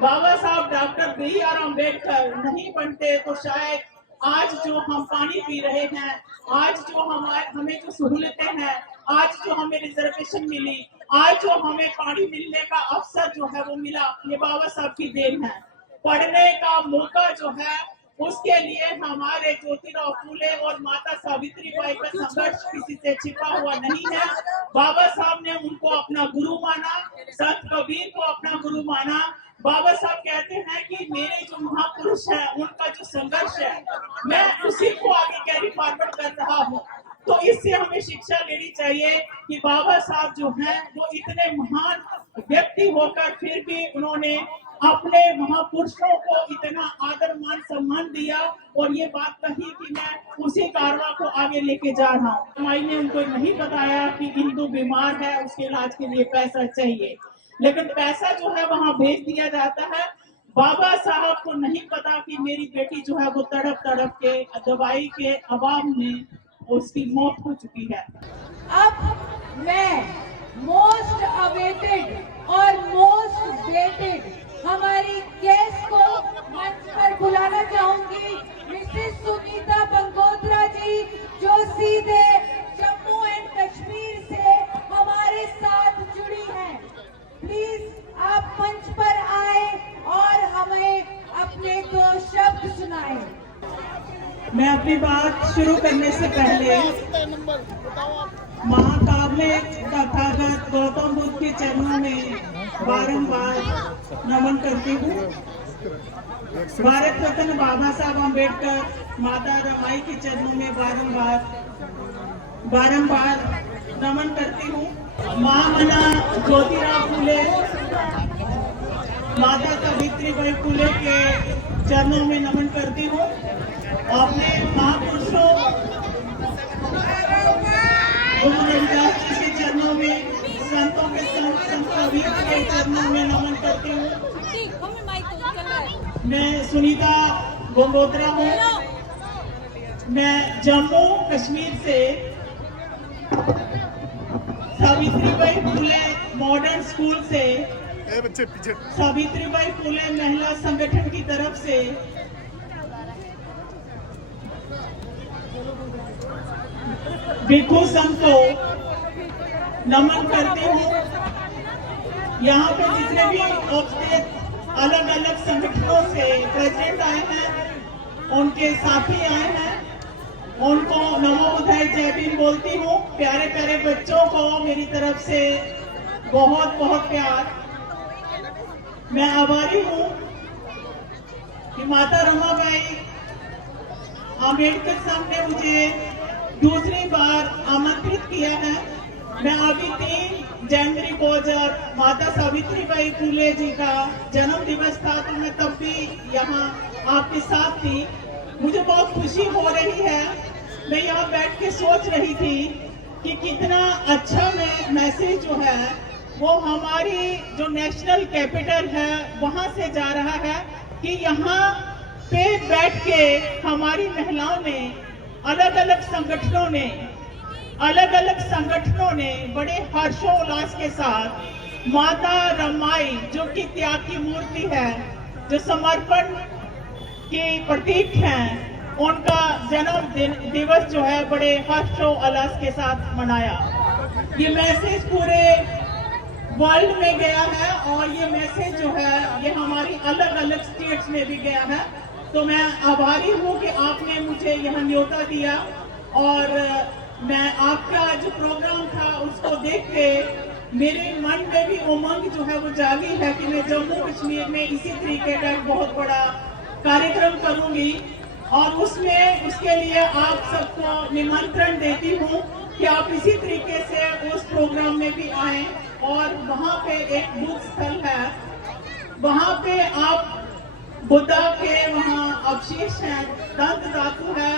बाबा साहब doctor BR Ambedkar नहीं बनते तो शायद आज जो हम पानी पी रहे हैं, आज जो हमें जो सहूलतें हैं, आज जो हमें रिजर्वेशन मिली, आज जो हमें पानी मिलने का अवसर जो है वो मिला, ये बाबा साहब की देन है। पढ़ने का मौका जो है उसके लिए हमारे ज्योतिराव फूले और माता सावित्रीबाई का संघर्ष किसी से छिपा हुआ नहीं है। बाबा साहब ने उनको अपना गुरु माना, संत कबीर को अपना गुरु माना। बाबा साहब कहते हैं कि मेरे जो महापुरुष है उनका जो संघर्ष है मैं उसी को आगे कैरी फॉरवर्ड कर रहा हूँ। तो इससे हमें शिक्षा लेनी चाहिए कि बाबा साहब जो हैं वो इतने महान व्यक्ति होकर फिर भी उन्होंने अपने महापुरुषों को इतना आदर मान सम्मान दिया और ये बात कही कि मैं उसी कारवा को आगे लेके जा रहा हूँ। माई ने उनको नहीं बताया कि हिंदू बीमार है, उसके इलाज के लिए पैसा चाहिए, लेकिन पैसा जो है वहाँ भेज दिया जाता है। बाबा साहब को नहीं पता कि मेरी बेटी जो है वो तड़प तड़प के दवाई के अभाव में उसकी मौत हो चुकी है। अब मैं मोस्ट अवेटेड और मोस्ट वेटेड हमारी गेस्ट को मंच पर बुलाना चाहूंगी, मिसेस सुनीता गंगोत्रा जी, जो सीधे जम्मू एंड कश्मीर से हमारे साथ जुड़ी हैं। प्लीज आप मंच पर आए और हमें अपने 2 शब्द सुनाएं। मैं अपनी बात शुरू करने से पहले महाकाव्य तथागत गौतम बुद्ध के चरणों में बारंबार नमन करती हूँ। भारत रत्न बाबा साहब अम्बेडकर, माता रमाई के चरणों में बारंबार नमन करती हूँ। महामना ज्योतिराव फूले, माता सावित्रीबाई फूले के चरणों में नमन करती हूँ। अपने महापुरुषों गुरु रविदास जी के चरणों में, संतों के संत कबीर के चरणों में नमन करती हूँ। मैं सुनीता गंगोत्रा हूँ। मैं जम्मू कश्मीर से सावित्रीबाई फूले मॉडर्न स्कूल से, सावित्रीबाई फूले महिला संगठन की तरफ से भिक्षु संघ को नमन करती हूँ। यहाँ पे जितने भी अलग अलग संगठनों से प्रेसिडेंट आए हैं, उनके साथी आए हैं, उनको नमो बुद्धाय जय भीम बोलती हूँ। प्यारे प्यारे बच्चों को मेरी तरफ से बहुत बहुत प्यार। मैं आभारी हूँ कि माता रमाबाई अम्बेडकर साहब ने मुझे दूसरी बार आमंत्रित किया है। मैं अभी 3 जनवरी को जब माता सावित्रीबाई फूले जी का जन्म दिवस था तो मैं तब भी यहाँ आपके साथ थी। मुझे बहुत खुशी हो रही है। मैं यहाँ बैठ के सोच रही थी कि कितना अच्छा मैसेज जो है वो हमारी जो नेशनल कैपिटल है वहां से जा रहा है कि यहाँ पे बैठ के हमारी महिलाओं ने अलग अलग संगठनों ने बड़े हर्षोल्लास के साथ माता रमाई जो कि त्याग की मूर्ति है, जो समर्पण के प्रतीक हैं, उनका जन्म दिवस जो है बड़े हर्षोल्लास के साथ मनाया। ये मैसेज पूरे वर्ल्ड में गया है और ये मैसेज जो है ये हमारी अलग अलग स्टेट्स में भी गया है। तो मैं आभारी हूँ कि आपने मुझे यहाँ न्योता दिया और मैं आपका जो प्रोग्राम था उसको देख के मेरे मन में भी उमंग जो है वो जागी है कि मैं जम्मू कश्मीर में इसी तरीके का एक बहुत बड़ा कार्यक्रम करूंगी और उसके लिए आप सबको निमंत्रण देती हूँ कि आप इसी तरीके से उस प्रोग्राम में भी आए। और वहाँ पे एक बुद्ध स्थल है, वहाँ पे आप बुद्धा के वहाँ अवशेष हैं, दंत धातु है,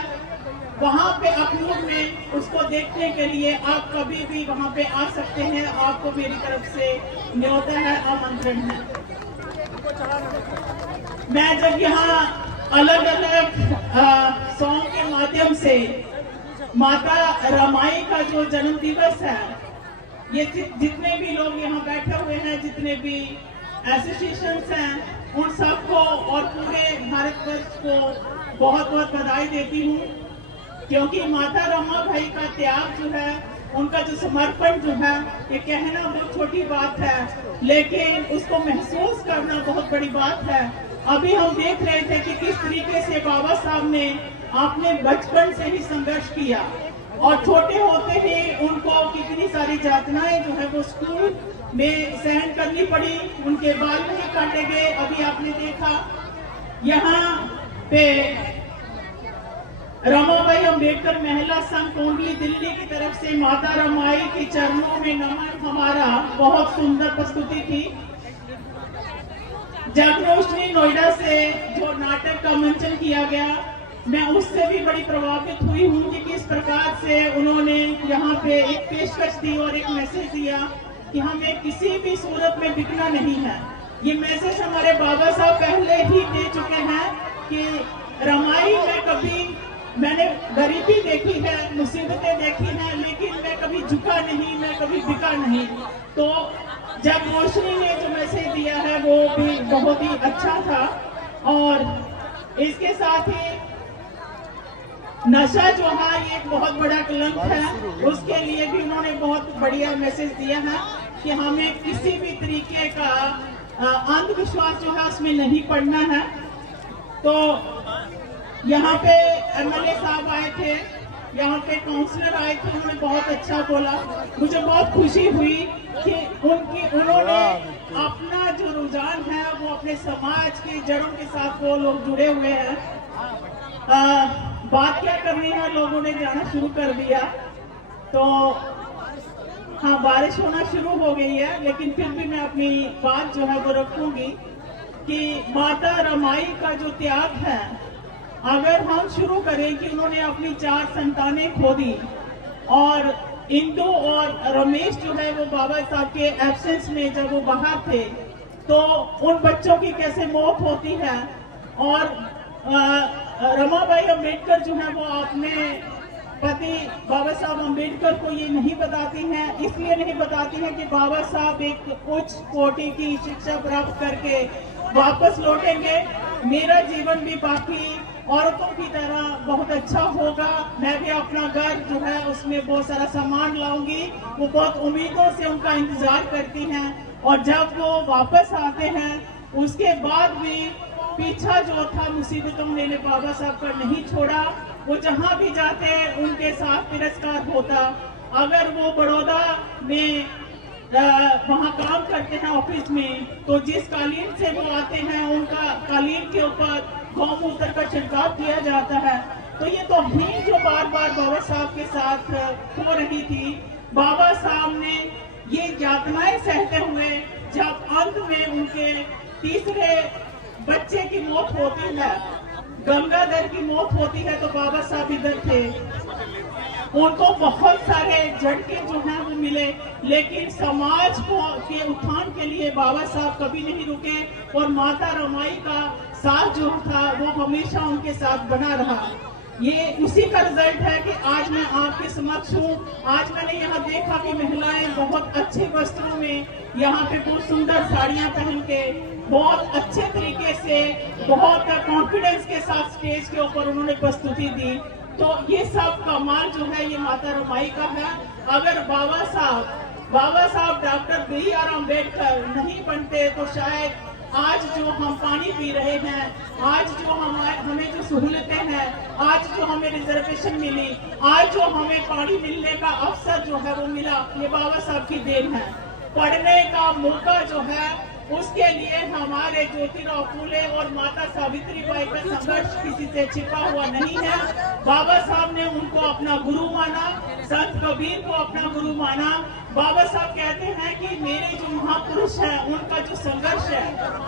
वहाँ पे अखनूर में उसको देखने के लिए आप कभी भी वहाँ पे आ सकते हैं। आपको मेरी तरफ से न्योता है, आमंत्रण है। मैं जब यहाँ अलग अलग सॉन्ग के माध्यम से माता रमाई का जो जन्म दिवस है, ये जितने भी लोग यहाँ बैठे हुए हैं, जितने भी एसोसिएशंस हैं, और पूरे भारतवर्ष को बहुत बहुत बधाई देती हूँ, क्योंकि माता रमाबाई का त्याग जो है, उनका जो समर्पण जो है, ये कहना बहुत छोटी बात है, लेकिन उसको महसूस करना बहुत बड़ी बात है। अभी हम देख रहे थे कि किस तरीके से बाबा साहब ने अपने बचपन से ही संघर्ष किया और छोटे होते ही उनको कितनी सारी यातनाएं जो है वो स्कूल में सहन करनी पड़ी, उनके बाल नहीं काटे गए। अभी आपने देखा यहाँ पे रमाबाई अंबेडकर महिला संघ कोंडली दिल्ली की तरफ से माता रमाई के चरणों में नमन हमारा बहुत सुंदर प्रस्तुति थी। जगरोशनी नोएडा से जो नाटक का मंचन किया गया, मैं उससे भी बड़ी प्रभावित हुई हूँ कि किस प्रकार से उन्होंने यहाँ पे एक पेशकश दी और एक मैसेज दिया कि हमें किसी भी सूरत में बिकना नहीं है। ये मैसेज हमारे बाबा साहब पहले ही दे चुके हैं कि रमाई में कभी मैंने गरीबी देखी है, मुसीबतें देखी हैं, लेकिन मैं कभी झुका नहीं, मैं कभी बिका नहीं। तो जब रोशनी ने जो मैसेज दिया है वो भी बहुत ही अच्छा था। और इसके साथ ही नशा जो है ये एक बहुत बड़ा कलंक है, उसके लिए भी उन्होंने बहुत बढ़िया मैसेज दिया है कि हमें किसी भी तरीके का अंधविश्वास जो है उसमें नहीं पड़ना है। तो यहाँ पे एमएलए साहब आए थे, यहाँ पे काउंसलर आए थे, उन्होंने बहुत अच्छा बोला। मुझे बहुत खुशी हुई कि उन्होंने अपना जो रुझान है वो अपने समाज की जड़ों के साथ वो लोग जुड़े हुए हैं। बात क्या करनी है, लोगों ने जाना शुरू कर दिया। तो हाँ, बारिश होना शुरू हो गई है, लेकिन फिर भी मैं अपनी बात जो है वो रखूंगी कि माता रमाई का जो त्याग है, अगर हम शुरू करें कि उन्होंने अपनी 4 संतानें खो दी और इंदु और रमेश जो है वो बाबा साहब के एब्सेंस में जब वो बाहर थे तो उन बच्चों की कैसे मौत होती है। और रमाबाई अंबेडकर जो है वो अपने पति बाबा साहब अंबेडकर को ये नहीं बताती हैं, इसलिए नहीं बताती हैं कि बाबा साहब एक उच्च कोटि की शिक्षा प्राप्त करके वापस लौटेंगे, मेरा जीवन भी बाकी औरतों की तरह बहुत अच्छा होगा, मैं भी अपना घर जो है उसमें बहुत सारा सामान लाऊंगी। वो बहुत उम्मीदों से उनका इंतजार करती हैं और जब वो वापस आते हैं उसके बाद भी पीछा जो था मुसीबतों ने बाबा साहब का नहीं छोड़ा। वो जहां भी जाते उनके साथ तिरस्कार होता। अगर वो बड़ौदा में वहाँ काम करते हैं ऑफिस में, तो जिस कालीन से वो आते हैं उनका कालीन के ऊपर गौमूत्र का छिड़काव किया जाता है। तो ये तो ही जो बार बार बाबा साहब के साथ हो रही थी। बाबा साहब ने ये यातनाएं सहते हुए जब अंत में उनके तीसरे बच्चे की मौत होती है, गंगाधर की मौत होती है, तो बाबा साहब इधर थे। उनको बहुत सारे झटके जो हैं वो मिले, लेकिन समाज को के उत्थान के लिए बाबा साहब कभी नहीं रुके और माता रमाई का साथ जो था वो हमेशा उनके साथ बना रहा। ये उसी का रिजल्ट है कि आज मैं आपके समक्ष हूँ। आज मैंने यहाँ देखा कि महिलाएं बहुत अच्छे वस्त्रों में यहाँ पे बहुत सुंदर साड़ियाँ पहन के बहुत अच्छे तरीके से बहुत कॉन्फिडेंस के साथ स्टेज के ऊपर उन्होंने प्रस्तुति दी। तो ये सब कमाल जो है ये माता रमाई का है। अगर बाबा साहब डॉक्टर बी.आर. अम्बेडकर नहीं बनते तो शायद आज जो हम पानी पी रहे हैं, आज जो हमें जो सहूलतें हैं, आज जो हमें रिजर्वेशन मिली, आज जो हमें पानी मिलने का अवसर जो है वो मिला, ये बाबा साहब की देन है। पढ़ने का मौका जो है उसके लिए हमारे ज्योतिराव फूले और माता सावित्रीबाई का संघर्ष किसी से छिपा हुआ नहीं है। बाबा साहब ने उनको अपना गुरु माना, संत कबीर को अपना गुरु माना। बाबा साहब कहते हैं कि मेरे जो महापुरुष हैं उनका जो संघर्ष है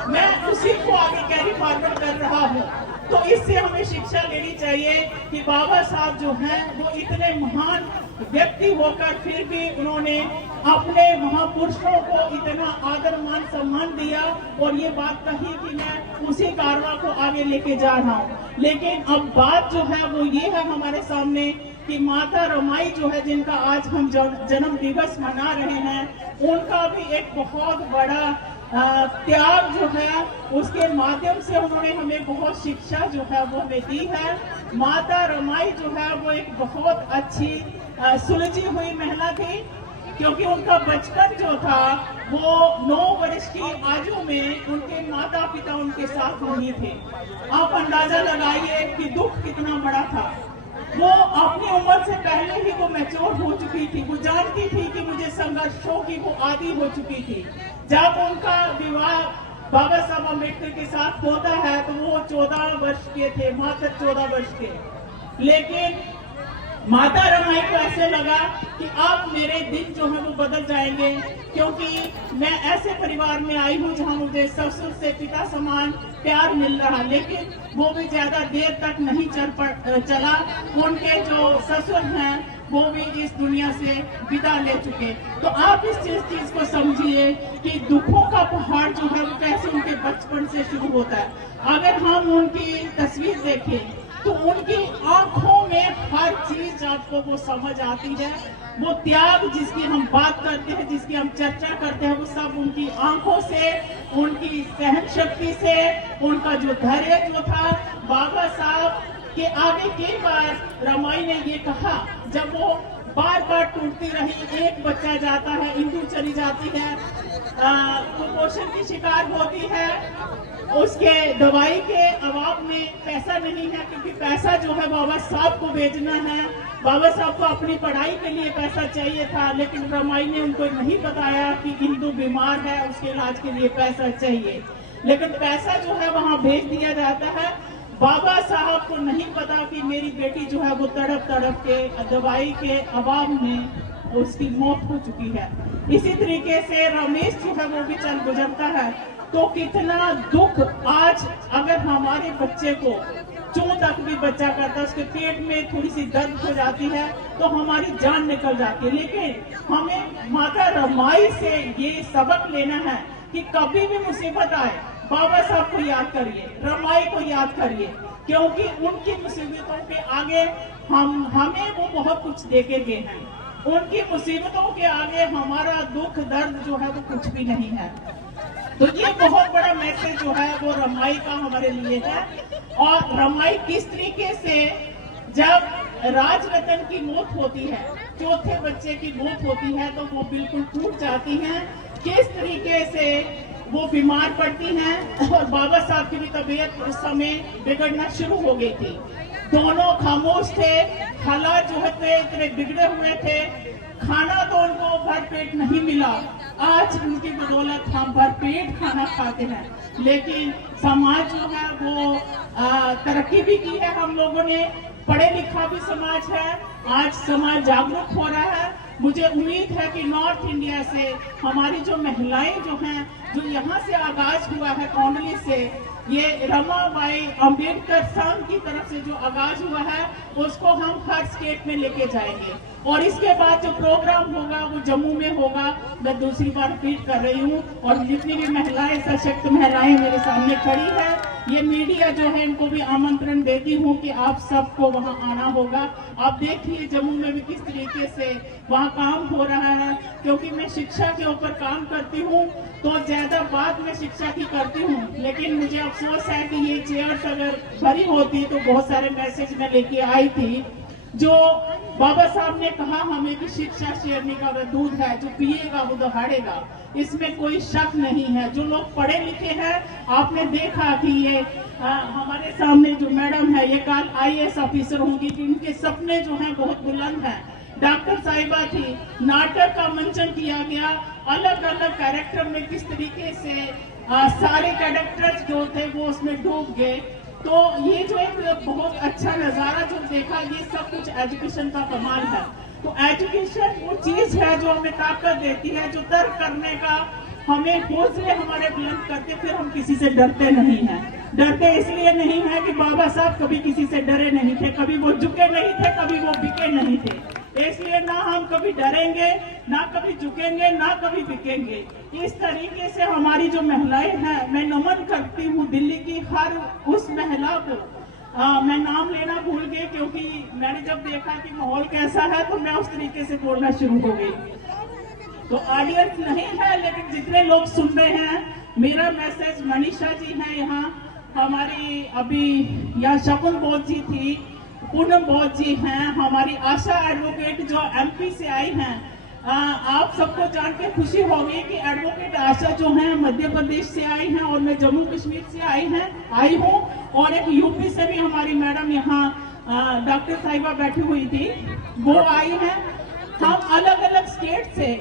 मैं उसी को आगे कैरी फॉरवर्ड कर रहा हूँ। तो इससे हमें शिक्षा लेनी चाहिए कि बाबा साहब जो हैं वो इतने महान व्यक्ति होकर फिर भी उन्होंने अपने महापुरुषों को इतना आदर मान सम्मान दिया और ये बात कही कि मैं उसी कारवां को आगे लेके जा रहा हूँ। लेकिन अब बात जो है वो ये है हमारे सामने कि माता रमाई जो है जिनका आज हम जन्म दिवस मना रहे हैं, उनका भी एक बहुत बड़ा त्याग जो है उसके माध्यम से उन्होंने हमें बहुत शिक्षा जो है वो हमें दी है। माता रमाई जो है वो एक बहुत अच्छी सुलझी हुई महिला थी, क्योंकि उनका बचपन जो था वो 9 वर्ष की आयु में उनके माता पिता उनके साथ नहीं थे। आप अंदाजा लगाइए कि दुख कितना बड़ा था। वो अपनी उम्र से पहले ही वो मैच्योर हो चुकी थी, वो जानती थी कि मुझे संघर्षों की वो आदी हो चुकी थी। जब उनका विवाह बाबा साहब अम्बेडकर के साथ होता है तो वो 14 वर्ष के थे, मात्र 14 वर्ष के। लेकिन माता रमाई को ऐसे लगा कि अब मेरे दिन जो है वो बदल जाएंगे, क्योंकि मैं ऐसे परिवार में आई हूँ जहाँ मुझे ससुर से पिता समान प्यार मिल रहा। लेकिन वो भी ज्यादा देर तक नहीं चला। उनके जो ससुर हैं वो भी इस दुनिया से विदा ले चुके। तो आप इस चीज को समझिए कि दुखों का पहाड़ जो है वो कैसे उनके बचपन से शुरू होता है। अगर हम उनकी तस्वीर देखें तो उनकी आंखों में हर चीज आपको वो समझ आती है। वो त्याग जिसकी हम बात करते हैं, जिसकी हम चर्चा करते हैं, वो सब उनकी आंखों से, उनकी सहन शक्ति से, उनका जो धैर्य जो था। बाबा साहब के आगे कई बार रमाई ने ये कहा, जब वो बार बार टूटती रही, एक बच्चा जाता है, इंदु चली जाती है, कुपोषण की शिकार होती है, उसके दवाई के अभाव में पैसा नहीं है, क्योंकि पैसा जो है बाबा साहब को भेजना है। बाबा साहब को अपनी पढ़ाई के लिए पैसा चाहिए था, लेकिन रमाई ने उनको नहीं बताया कि इंदु बीमार है, उसके इलाज के लिए पैसा चाहिए। लेकिन पैसा जो है वहाँ भेज दिया जाता है। बाबा साहब को नहीं पता कि मेरी बेटी जो है वो तड़प तड़प के दवाई के अभाव में उसकी मौत हो चुकी है। इसी तरीके से रमेश जो है वो भी चल गुजरता है। तो कितना दुख आज, अगर हमारे बच्चे को चूं तक भी बच्चा करता है, उसके पेट में थोड़ी सी दर्द हो जाती है तो हमारी जान निकल जाती है। लेकिन हमें माता रमाई से ये सबक लेना है कि कभी भी मुसीबत आए, बाबा साहब को याद करिए, रमाई को याद करिए, क्योंकि उनकी मुसीबतों के आगे हमें वो बहुत कुछ देके गए हैं। उनकी मुसीबतों के आगे हमारा दुख दर्द जो है वो कुछ भी नहीं है। तो ये बहुत बड़ा मैसेज जो है वो रमाई का हमारे लिए है। और रमाई किस तरीके से, जब राजरतन की मौत होती है, चौथे बच्चे की मौत होती है, तो वो बिल्कुल टूट जाती हैं। किस तरीके से वो बीमार पड़ती हैं और बाबा साहब की भी तबीयत उस समय बिगड़ना शुरू हो गई थी। दोनों खामोश थे, हालात जो है इतने बिगड़े हुए थे, खाना तो उनको भरपेट नहीं मिला। आज उनकी बदौलत हम भरपेट खाना खाते हैं, लेकिन समाज जो है वो तरक्की भी की है। हम लोगों ने पढ़े लिखा भी समाज है, आज समाज जागरूक हो रहा है। मुझे उम्मीद है कि नॉर्थ इंडिया से हमारी जो महिलाएं जो हैं, जो यहाँ से आगाज हुआ है कौंडली से, ये रमाबाई अम्बेडकर संघ की तरफ से जो आगाज हुआ है, उसको हम हर स्टेट में लेके जाएंगे। और इसके बाद जो प्रोग्राम होगा वो जम्मू में होगा। मैं दूसरी बार रिपीट कर रही हूँ। और जितनी भी महिलाएं, सशक्त महिलाएं मेरे सामने खड़ी है, ये मीडिया जो है इनको भी आमंत्रण देती हूँ कि आप सबको वहाँ आना होगा। आप देखिए जम्मू में भी किस तरीके से वहाँ काम हो रहा है, क्योंकि मैं शिक्षा के ऊपर काम करती हूँ तो ज्यादा बात मैं शिक्षा की करती हूँ। लेकिन मुझे अफसोस है कि ये चेयर्स अगर भरी होती तो बहुत सारे मैसेज मैं लेके आई थी। जो बाबा साहब ने कहा हमें कि शिक्षा शेरनी का वह दूध है, जो पिएगा वो दहाड़ेगा, इसमें कोई शक नहीं है। जो लोग पढ़े लिखे हैं, आपने देखा कि ये हमारे सामने जो मैडम है, ये कल IAS ऑफिसर होंगी, इनके सपने जो हैं बहुत बुलंद हैं। डॉक्टर साहिबा थी, नाटक का मंचन किया गया, अलग अलग कैरेक्टर में किस तरीके से सारे कैरेक्टर्स जो थे वो उसमें डूब गए। तो ये जो एक बहुत अच्छा नजारा जो देखा, ये सब कुछ एजुकेशन का कमाल है। तो एजुकेशन वो चीज है जो हमें ताकत देती है, जो तर्क करने का हमें हौसले हमारे बुलंद करते, फिर हम किसी से डरते नहीं हैं। डरते इसलिए नहीं है कि बाबा साहब कभी किसी से डरे नहीं थे, कभी वो झुके नहीं थे, कभी वो बिके नहीं थे। इसलिए ना हम कभी डरेंगे, ना कभी झुकेंगे, ना कभी बिकेंगे। इस तरीके से हमारी जो महिलाएं हैं, मैं नमन करती हूँ दिल्ली की हर उस महिला को। मैं नाम लेना भूल गई, क्योंकि मैंने जब देखा कि माहौल कैसा है तो मैं उस तरीके से बोलना शुरू हो गई। तो ऑडियंस नहीं है, लेकिन जितने लोग सुन रहे हैं, मेरा मैसेज, मनीषा जी हैं यहाँ, हमारी अभी यहाँ शकुन बोध जी थी, पूनम बोध जी हैं, हमारी आशा एडवोकेट जो एमपी से आई हैं। आप सबको जान के खुशी होगी कि एडवोकेट आशा जो हैं मध्य प्रदेश से आई हैं और मैं जम्मू कश्मीर से आई हूँ, और एक यूपी से भी हमारी मैडम यहाँ डॉक्टर साहिबा बैठी हुई थी, वो आई हैं। हम अलग अलग स्टेट से,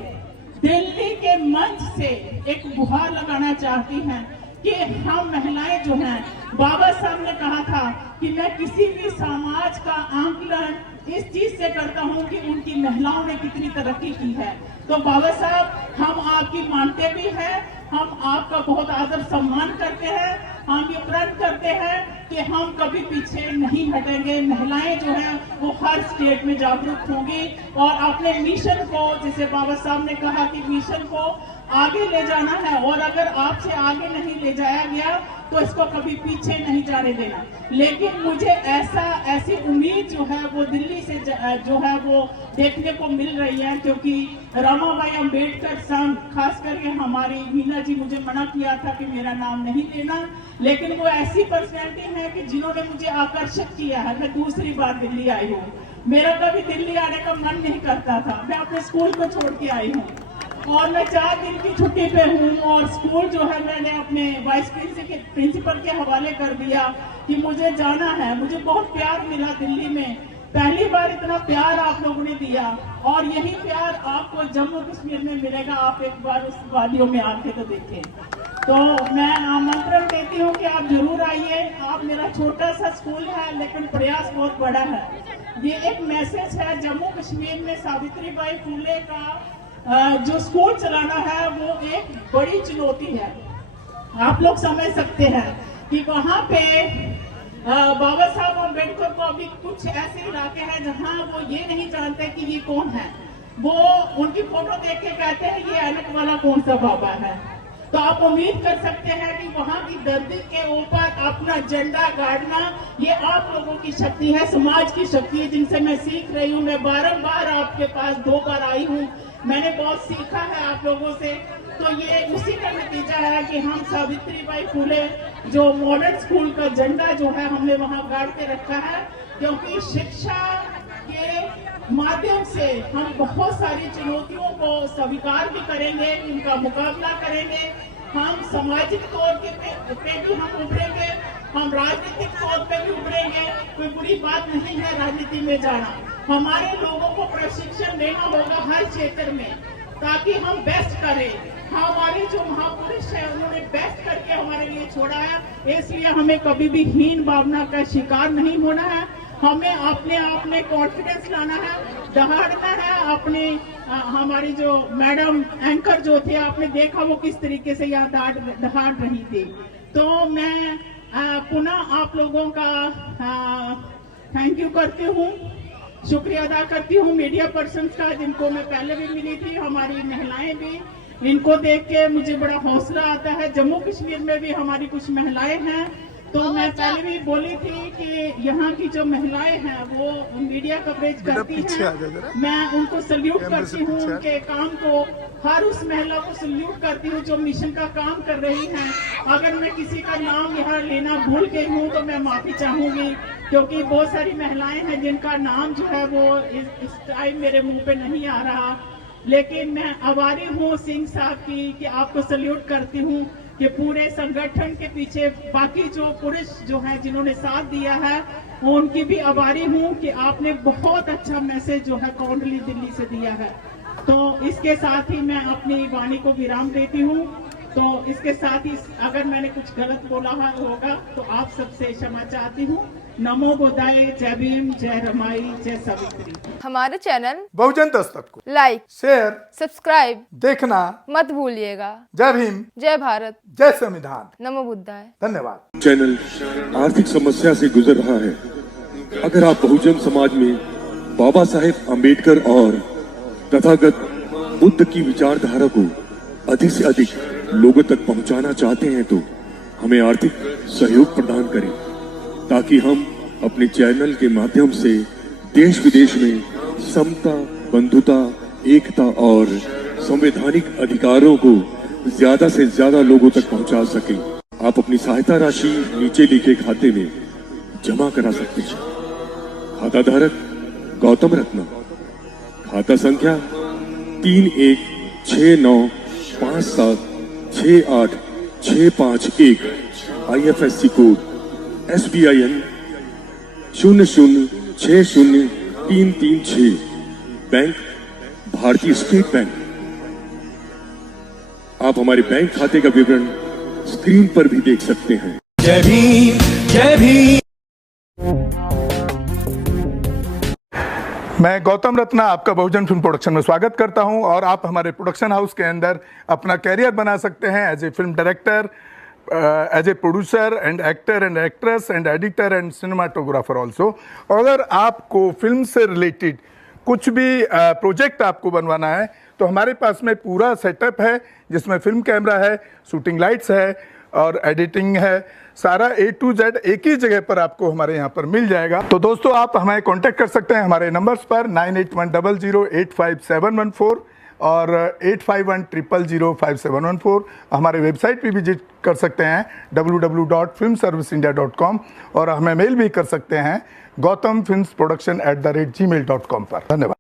दिल्ली के मंच से एक गुहार लगाना चाहती हैं कि हम महिलाएं जो हैं, बाबा साहब ने कहा था कि मैं किसी भी समाज का आंकलन इस चीज से करता हूं कि उनकी महिलाओं ने कितनी तरक्की की है। तो बाबा साहब, हम आपकी मानते भी हैं, हम आपका बहुत आदर सम्मान करते हैं, हम ये प्रण करते हैं कि हम कभी पीछे नहीं हटेंगे। महिलाएं जो हैं वो हर स्टेट में जागरूक होंगी और अपने मिशन को, जैसे बाबा साहब ने कहा कि मिशन को आगे ले जाना है, और अगर आपसे आगे नहीं ले जाया गया तो इसको कभी पीछे नहीं जाने देना। लेकिन मुझे ऐसी उम्मीद जो है वो दिल्ली से जो है वो देखने को मिल रही है, क्योंकि रमाबाई अम्बेडकर संघ, खास करके हमारी मीना जी, मुझे मना किया था कि मेरा नाम नहीं लेना, लेकिन वो ऐसी पर्सनैलिटी है कि जिन्होंने मुझे आकर्षित किया है। मैं दूसरी बार दिल्ली आई हूँ, मेरा कभी दिल्ली आने का मन नहीं करता था, मैं अपने स्कूल को छोड़ के आई हूँ और मैं 4 दिन की छुट्टी पे हूँ, और स्कूल जो है मैंने अपने वाइस प्रिंसिपल के हवाले कर दिया कि मुझे जाना है। मुझे बहुत प्यार मिला दिल्ली में, पहली बार इतना प्यार आप लोगों ने दिया, और यही प्यार आपको जम्मू कश्मीर में मिलेगा। आप एक बार उस वादियों में आके तो देखें। तो मैं आमंत्रण देती हूँ कि आप जरूर आइए। आप, मेरा छोटा सा स्कूल है लेकिन प्रयास बहुत बड़ा है। ये एक मैसेज है, जम्मू कश्मीर में सावित्रीबाई फुले का जो स्कूल चलाना है वो एक बड़ी चुनौती है। आप लोग समझ सकते हैं कि वहाँ पे बाबा साहब अम्बेडकर को अभी कुछ ऐसे इलाके हैं जहाँ वो ये नहीं जानते कि ये कौन है। वो उनकी फोटो देख के कहते हैं ये ऐनक वाला कौन सा बाबा है। तो आप उम्मीद कर सकते हैं कि वहाँ की धरती के ऊपर अपना झंडा गाड़ना, ये आप लोगों की शक्ति है, समाज की शक्ति है, जिनसे मैं सीख रही हूँ। मैं बारंबार आपके पास 2 बार आई हूँ, मैंने बहुत सीखा है आप लोगों से। तो ये उसी का नतीजा है कि हम सावित्रीबाई फुले जो मॉडर्न स्कूल का झंडा जो है हमने वहाँ गाड़ के रखा है, क्योंकि शिक्षा के माध्यम से हम बहुत सारी चुनौतियों को स्वीकार भी करेंगे, उनका मुकाबला करेंगे। हम सामाजिक तौर पे भी हम उभरेंगे, हम राजनीतिक तौर पे भी उभरेंगे। कोई बुरी बात नहीं है राजनीति में जाना। हमारे लोगों को प्रशिक्षण देना होगा हर क्षेत्र में, ताकि हम बेस्ट करें। हमारे जो महापुरुष है उन्होंने बेस्ट करके हमारे लिए छोड़ा है, इसलिए हमें कभी भी हीन भावना का शिकार नहीं होना है। हमें अपने आप में कॉन्फिडेंस लाना है, दहाड़ना है अपने। हमारी जो मैडम एंकर जो थे, आपने देखा वो किस तरीके से यहाँ दहाड़ रही थी। तो मैं पुनः आप लोगों का थैंक यू करती हूँ, शुक्रिया अदा करती हूँ मीडिया पर्सन का, जिनको मैं पहले भी मिली थी, हमारी महिलाएं भी। इनको देख के मुझे बड़ा हौसला आता है। जम्मू कश्मीर में भी हमारी कुछ महिलाएं हैं, तो मैं पहले भी बोली थी कि यहाँ की जो महिलाएं हैं वो मीडिया कवरेज करती हैं। मैं उनको सल्यूट करती हूँ, उनके काम को, हर उस महिला को सल्यूट करती हूँ जो मिशन का काम कर रही हैं। अगर मैं किसी का नाम यहाँ लेना भूल गई हूँ तो मैं माफी चाहूंगी, क्योंकि बहुत सारी महिलाएं हैं जिनका नाम जो है वो इस टाइम मेरे मुंह पे नहीं आ रहा। लेकिन मैं आभारी हूँ सिंह साहब की कि आपको सल्यूट करती हूँ कि पूरे संगठन के पीछे बाकी जो पुरुष जो हैं जिन्होंने साथ दिया है, उनकी भी आभारी हूँ कि आपने बहुत अच्छा मैसेज जो है कौंडली दिल्ली से दिया है। तो इसके साथ ही मैं अपनी वाणी को विराम देती हूँ। तो इसके साथ ही अगर मैंने कुछ गलत बोला होगा तो आप सबसे क्षमा चाहती हूँ। नमो बुद्धाय, जय भीम, जय रमाई, जय सावित्री। हमारे चैनल बहुजन दस्तक को लाइक, शेयर, सब्सक्राइब देखना मत भूलिएगा। जय भीम, जय भारत, जय संविधान, नमो बुद्धाय। धन्यवाद। चैनल आर्थिक समस्या से गुजर रहा है। अगर आप बहुजन समाज में बाबा साहेब अम्बेडकर और तथागत बुद्ध की विचारधारा को अधिक से अधिक लोगों तक पहुंचाना चाहते हैं तो हमें आर्थिक सहयोग प्रदान करें, ताकि हम अपने चैनल के माध्यम से देश विदेश में समता, बंधुता, एकता और संवैधानिक अधिकारों को ज्यादा से ज्यादा लोगों तक पहुंचा सकें। आप अपनी सहायता राशि नीचे लिखे खाते में जमा करा सकते हैं। खाता धारक गौतम रत्ना, खाता संख्या 3169576865 IFSC कोड SBIN 0060336, बैंक भारतीय स्टेट बैंक। आप हमारे बैंक खाते का विवरण स्क्रीन पर भी देख सकते हैं। जय भीम, जय भीम। मैं गौतम रत्ना आपका बहुजन फिल्म प्रोडक्शन में स्वागत करता हूं और आप हमारे प्रोडक्शन हाउस के अंदर अपना कैरियर बना सकते हैं as a film director, as a producer and actor and actress and editor and cinematographer also. अगर आपको फिल्म से रिलेटेड कुछ भी प्रोजेक्ट आपको बनवाना है तो हमारे पास में पूरा सेटअप है, जिसमें फिल्म कैमरा है, शूटिंग लाइट्स है और एडिटिंग है। सारा A to Z एक ही जगह पर आपको हमारे यहाँ पर मिल जाएगा। तो दोस्तों, आप हमें कांटेक्ट कर सकते हैं हमारे नंबर्स पर 9810085714 और 8510005714। हमारे वेबसाइट पे विजिट कर सकते हैं www.filmserviceindia.com और हमें मेल भी कर सकते हैं gautamfilmsproduction@gmail.com पर। धन्यवाद।